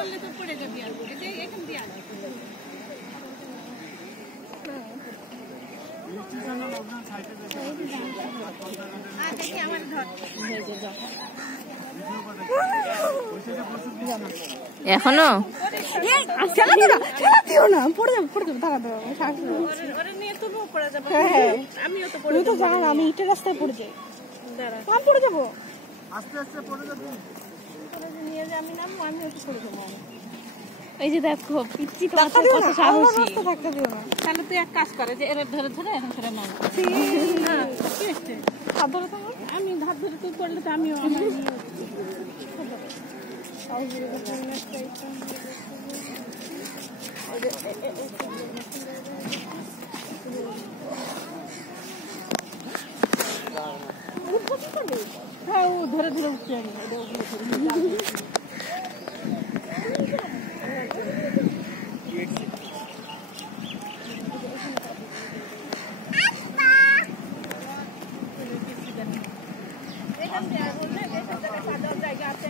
করলে তো পড়ে যাবি আর এখান দিয়ে আয় দেখি আমার ধর এখনো দিও না পড়ে যাবো টাকা দেবো পড়ে যাবো আমিও তো পড়ে তো জান আমি ইটের রাস্তায় পড়ে যাই আমি পড়ে যাবো আস্তে আস্তে পড়ে যাবো নিয়ে যে আমি নামবো আমিও তো পড়ে যাবো এই যে দেখো পিচ্চি তো আছে কত সাহসী থাকতে দিও না তাহলে তুই এক কাজ করে যে এর ধরে ধরে এখন ধরে নাও না কি হচ্ছে হাত ধরে থাকো আমি হাত ধরে তুই পড়লে তো আমিও আমার হ্যাঁ ও ধরে ধরে উঠছে আমি জায়গা আছে